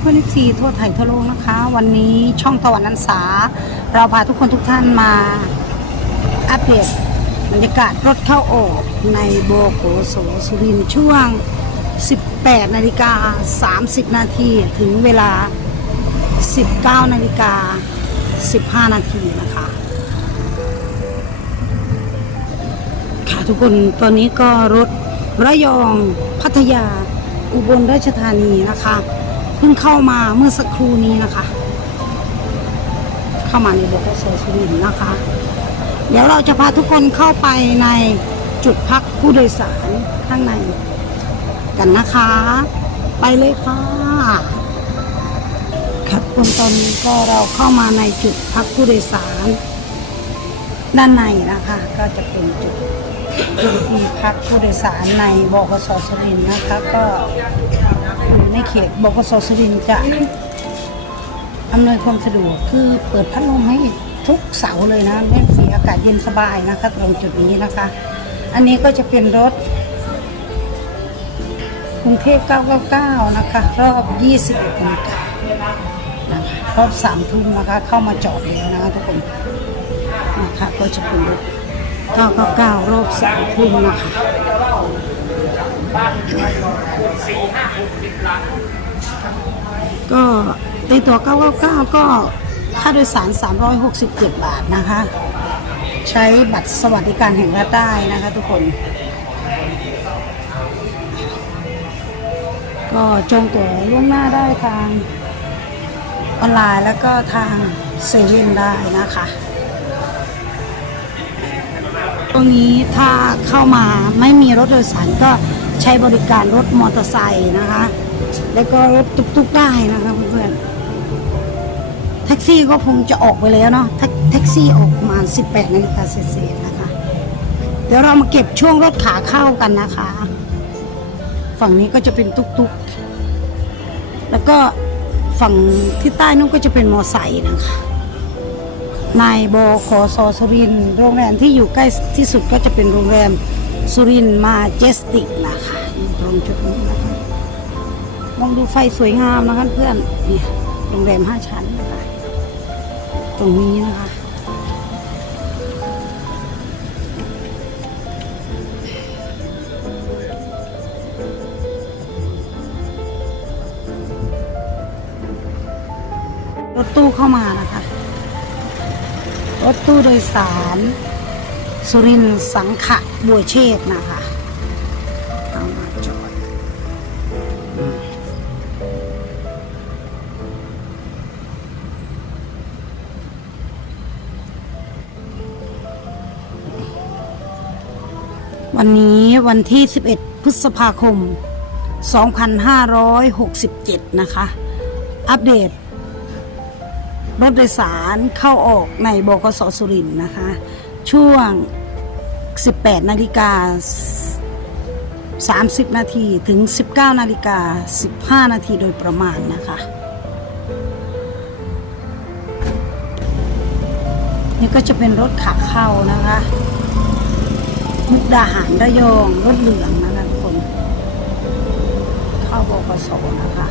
เพื่อนซีทั่วไทยทั่วโลกนะคะ วันนี้ช่องตะวันนันสา เราพาทุกคนทุกท่านมาอัปเดตบรรยากาศรถเข้าออกในโบโกโสสุรินช่วง 18นาฬิกา30 นาทีถึงเวลา 19นาฬิกา15 นาทีนะคะ ค่ะทุกคนตอนนี้ก็รถระยองพัทยาอุบลราชธานีนะคะ เพิ่งเข้ามาเมื่อสักครู่นี้นะคะ เข้ามาในบกสสุรินนะคะ เดี๋ยวเราจะพาทุกคนเข้าไปในจุดพักผู้โดยสารข้างในกันนะคะ ไปเลยค่ะครับคนตอนนี้ก็เราเข้ามาในจุดพักผู้โดยสาร ด้านในนะคะ ก็จะเป็นจุดที่พักผู้โดยสารในบกสสุรินนะคะก็ อยู่ในเขตบกสสุรินทร์จะอำนวยความสะดวกคือเปิดพัดลมให้ทุกเสาเลยนะไม่เสียอากาศเย็นสบายนะคะตรงจุดนี้นะคะ อันนี้ก็จะเป็นรถกรุงเทพ999 นะคะ รอบ 21นาฬิกานะคะรอบ3ทุ่มนะคะ เข้ามาจอดแล้วนะคะทุกคนนะคะก็จะเป็นรถ999 รอบสามทุ่มนะคะ ก็ในตัว 999 ก็ค่าโดยสาร 367 บาทนะคะ ใช้บัตรสวัสดิการแห่งรัฐได้นะคะทุกคน ก็จองตั๋วล่วงหน้าได้ทางออนไลน์แล้วก็ทางเซเว่นได้นะคะ ตรงนี้ถ้าเข้ามาไม่มีรถโดยสารก็ใช้บริการรถมอเตอร์ไซค์นะคะ แล้วก็รถตุกๆได้นะคะเพื่อนๆแท็กซี่ก็คงจะออกไปแล้วเนาะแท็กซี่ออกประมาณ 18นาฬิกาเศษนะคะ เดี๋ยวเรามาเก็บช่วงรถขาเข้ากันนะคะ ฝั่งนี้ก็จะเป็นตุกๆ แล้วก็ฝั่งที่ใต้นู้นก็จะเป็นมอไซค์นะคะ นายบขสสุรินโรงแรมที่อยู่ใกล้ที่สุดก็จะเป็นโรงแรมสุรินมาเจสติกนะคะอยู่ตรงจุดนี้นะคะมองดูไฟสวยงามนะคะเพื่อนเนี่ยโรงแรมห้าชั้นนะคะตรงนี้นะคะรถตู้เข้ามานะคะ รถตู้โดยสาร สุรินทร์สังขะบัวเชษฐ์นะคะเอามาจอดวันนี้วันที่ 11 พฤษภาคม 2567 นะคะ อัปเดต รถโดยสารเข้าออกในบกสสุรินนะคะ ช่วง 18 นาฬิกา 30 นาทีถึง 19 นาฬิกา 15 นาทีโดยประมาณนะคะนี่ก็จะเป็นรถขาเข้านะคะมุกดาหารระยองรถเหลืองนะคะทุกคน เข้าบกสนะคะ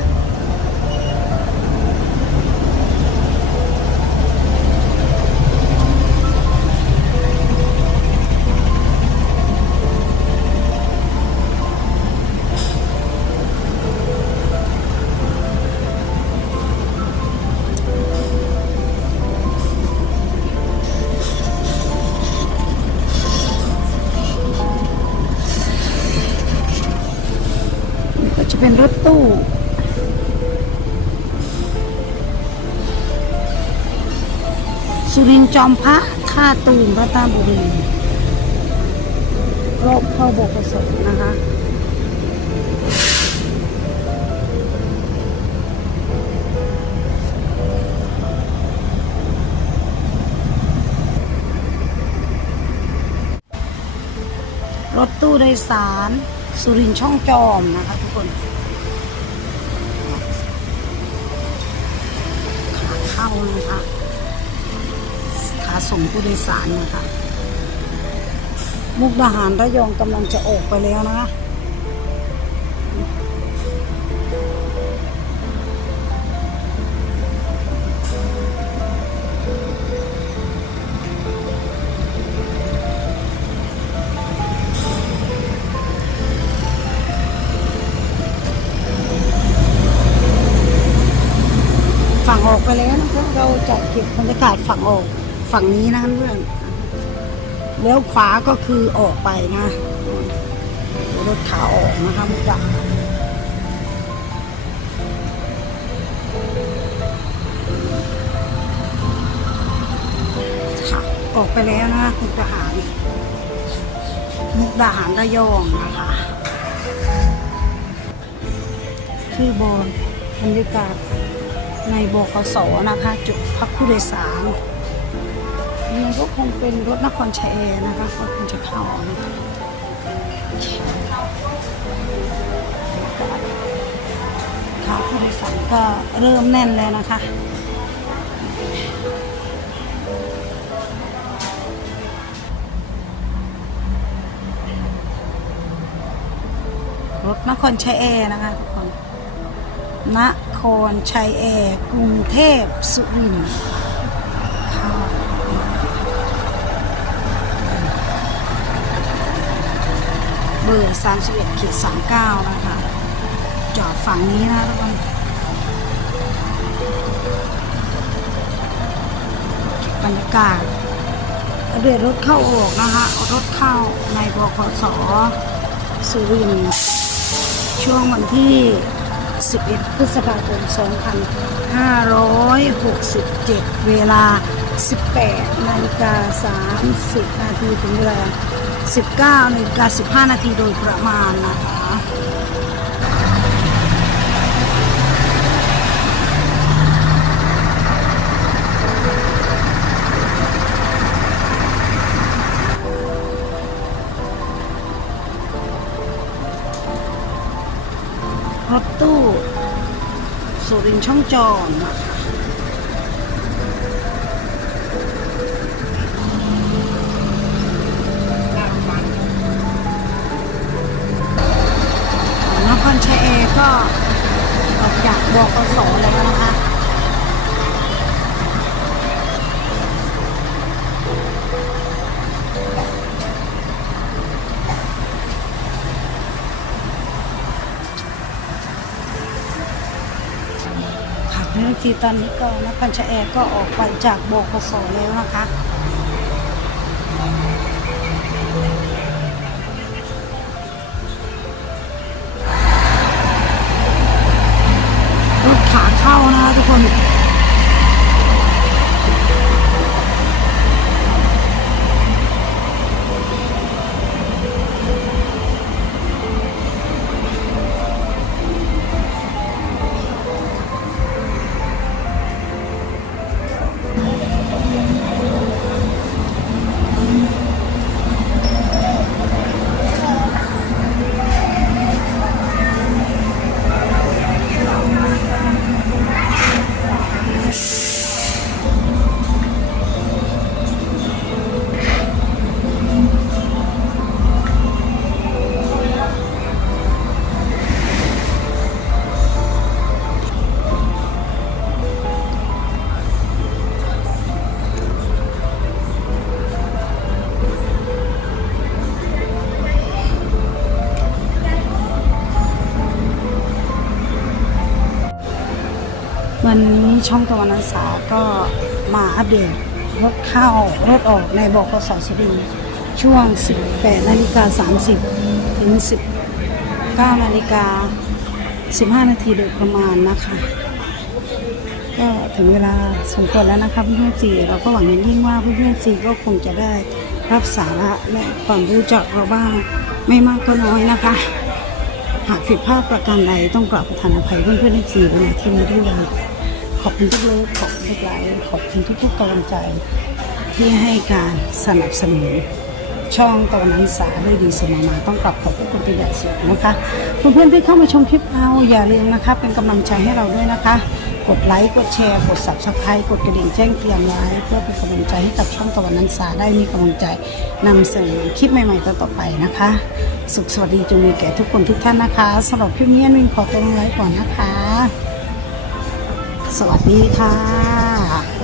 จะเป็นรถตู้ สุรินทร์จอมพระท่าตูมรัตนบุรีรอบเข้าบกสนะคะรถตู้โดยสาร สุรินช่องจอมนะคะทุกคนขาเข้านะคะขาส่งผู้โดยสารนะคะ มุกดาหารระยองกำลังจะออกไปแล้วนะคะ ฝั่งออก ฝั่งนี้นะเพื่อนแล้วขวาก็คือออกไปนะรถขาออกนะคะมุกดาหาออกไปแล้วนะมุกดาหาร มุกดาหารระยองนะคะชื่อบนบรรยากาศ ในบกสนะคะ จุดพักผู้โดยสารมันก็คงเป็นรถนครชัยแอร์นะคะก็คงจะเข้านะคะขาผู้โดยสารก็เริ่มแน่นแล้วนะคะรถนครชัยแอร์นะคะ นครชัยแอร์กรุงเทพสุรินทร์เบอร์31ขีด39 นะคะ จอดฝั่งนี้นะทุกคนบรรยากาศเดือรถเข้าออกนะคะ รถเข้าในบขสสุรินทร์ช่วงวันที่ 11 พฤษภาคม 2567 เวลา 18นาฬิกา30 นาทีถึงเวลา19นาฬิกา15 นาทีโดยประมาณนะคะ ริมช่องจอมนนครชัยเอก็ออกจากบกสแล้วนะคะ ตอนนี้ก็นครชัยแอก็ออกไปจากบกสแล้วนะคะ วันนี้ช่องตะวันอาสาก็มาอัปเดตรถเข้ารถออกในบกสสุรินช่วง 18นาฬิกา30 ถึง 19นาฬิกา15 นาทีโดยประมาณนะคะ ก็ถึงเวลาสมควรแล้วนะคะเพื่อนๆสี่เราก็หวังอย่างยิ่งว่าเพื่อนๆสี่ก็คงจะได้รับสาระและความรู้จากเราบ้างไม่มากก็น้อยนะคะ หากผิดพลาดประการใดต้องกราบประทานอภัยเพื่อนๆในสี่ในที่นี้ด้วย ขอบคุณทุกเลิฟขอบคุณทุกไลค์ขอบคุณทุกๆกกำลังใจ ที่ให้การสนับสนุนช่องตะวันนันสาด้วยดีสมอมาต้องกลับขอบพระคุณเป็นอย่างสูงนะคะเพื่อนๆที่เข้ามาชมคลิปเราอย่าลืมนะคะ เป็นกำลังใจให้เราด้วยนะคะ กดไลค์กดแชร์กด subscribe กดกระดิ่งแจ้งเตือนไว้เพื่อเป็นกำลังใจให้กับช่องตะวันนันสาได้มีกำลังใจนำเสนอคลิปใหม่ๆต่อไปนะคะ สุขสวัสดีจงมีแก่ทุกคนทุกท่านนะคะสำหรับคลิปนี้มินขอตัวลงไลค์ก่อนนะคะ สวัสดีค่ะ